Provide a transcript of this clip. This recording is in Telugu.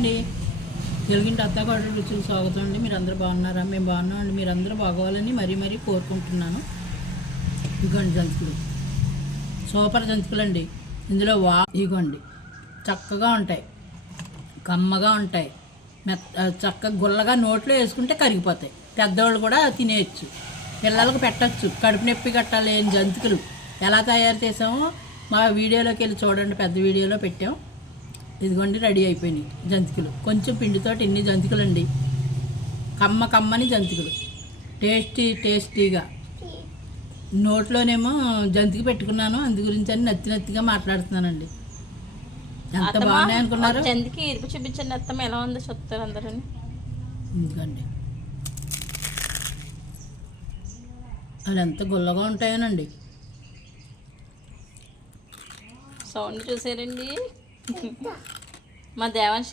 అండి, తెలుగింటి అత్తగారు రుచులు స్వాగతం అండి. మీరు అందరూ బాగున్నారా? మేము బాగున్నామండి. మీరు అందరూ బాగోవాలని మరీ కోరుకుంటున్నాను. ఇదిగోండి జంతికలు, సూపర్ జంతికలు అండి. ఇందులో ఇదిగోండి చక్కగా ఉంటాయి, కమ్మగా ఉంటాయి, చక్కగా గుల్లగా నోట్లో వేసుకుంటే కరిగిపోతాయి. పెద్దవాళ్ళు కూడా తినేయచ్చు, పిల్లలకు పెట్టచ్చు. కడుపు నొప్పి గట్టాలి లేని జంతికలు ఎలా తయారు చేసామో మా వీడియోలోకి వెళ్ళి చూడండి, పెద్ద వీడియోలో పెట్టాం. ఇదిగోండి రెడీ అయిపోయినాయి జంతికలు. కొంచెం పిండితో ఎన్ని జంతికలు అండి, కమ్మని జంతికలు, టేస్టీగా. నోట్లోనేమో జంతికి పెట్టుకున్నాను, అందు గురించి అని నత్తిగా మాట్లాడుతున్నానండి. ఎంత బాగున్నాయి అనుకున్నారు. జంతికి ఇరుపు చూపించండి అత్తమ్మ, ఎలా ఉందో చెప్తారు అందరూ. ఎందుకండి అది ఎంత గుల్లగా ఉంటాయోనండి. సౌండ్ చూసారండి మా దేవాంశ్